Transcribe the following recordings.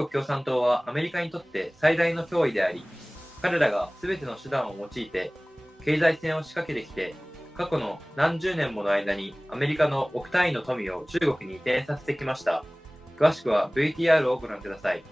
国共産党はアメリカにとって最大の脅威であり、彼らが全ての手段を用いて経済戦を仕掛けてきて、過去の何十年もの間にアメリカの億単位の富を中国に移転させてきました。詳しくは VTR をご覧ください。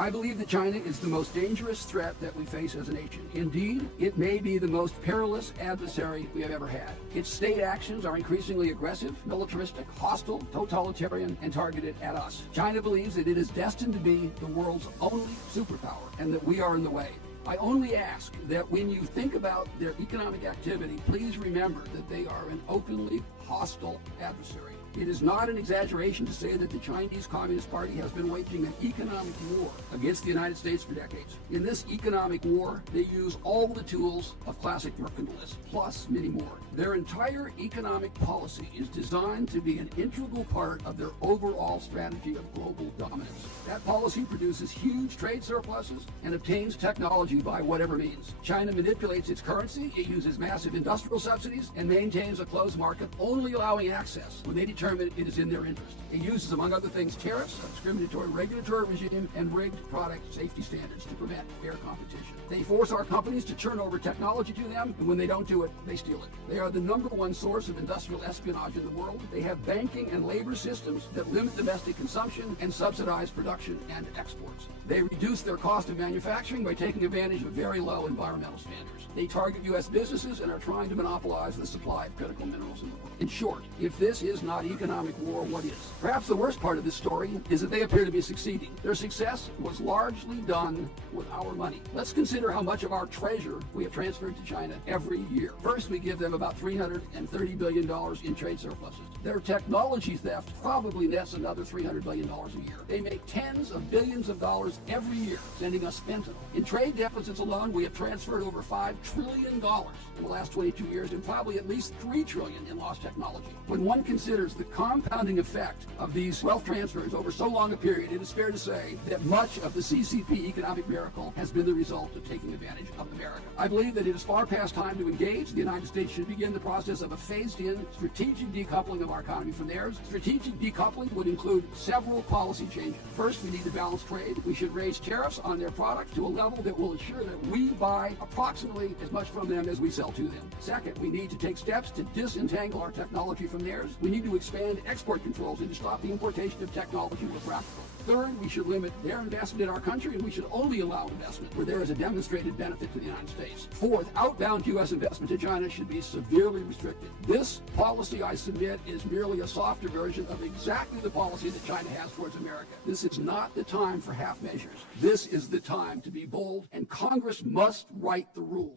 I believe that China is the most dangerous threat that we face as a nation. Indeed, it may be the most perilous adversary we have ever had. Its state actions are increasingly aggressive, militaristic, hostile, totalitarian, and targeted at us. China believes that it is destined to be the world's only superpower and that we are in the way. I only ask that when you think about their economic activity, please remember that they are an openly hostile adversary. It is not an exaggeration to say that the Chinese Communist Party has been waging an economic war against the United States for decades. In this economic war, they use all the tools of classic mercantilism, plus many more. Their entire economic policy is designed to be an integral part of their overall strategy of global dominance. That policy produces huge trade surpluses and obtains technology by whatever means. China manipulates its currency, it uses massive industrial subsidies, and maintains a closed market, only allowing access when they determine it is in their interest. It uses, among other things, tariffs, a discriminatory regulatory regime, and rigged product safety standards to prevent fair competition. They force our companies to turn over technology to them, and when they don't do it, they steal it. They are the number one source of industrial espionage in the world. They have banking and labor systems that limit domestic consumption and subsidize production and exports. They reduce their cost of manufacturing by taking advantage of very low environmental standards. They target U.S. businesses and are trying to monopolize the supply of critical minerals in the world. In short, if this is not economic war, what is? Perhaps the worst part of this story is that they appear to be succeeding. Their success was largely done with our money. Let's consider how much of our treasure we have transferred to China every year. First, we give them about $330 billion in trade surpluses. Their technology theft probably nets another $300 billion a year. They make tens of billions of dollars every year, sending us fentanyl. In trade deficits alone, we have transferred over $5 trillion in the last 22 years and probably at least $3 trillion in lost technology. When one considers the compounding effect of these wealth transfers over so long a period, it is fair to say that much of the CCP economic miracle has been the result of taking advantage of America. I believe that it is far past time to engage. The United States should begin the process of a phased-in strategic decoupling of our economy from theirs. Strategic decoupling would include several policy changes. First, we need to balance trade. We should raise tariffs on their products to a level that will ensure that we buy approximately as much from them as we sell to them. Second, we need to take steps to disentangle our technology from theirs. We need to expand export controls and to stop the importation of technology where practical. Third, we should limit their investment in our country, and we should only allow investment where there is a demonstrated benefit to the United States. Fourth, outbound U.S. investment to China should be severely restricted. This policy, I submit, is merely a softer version of exactly the policy that China has towards America. This is not the time for half measures. This is the time to be bold, and Congress must write the rules.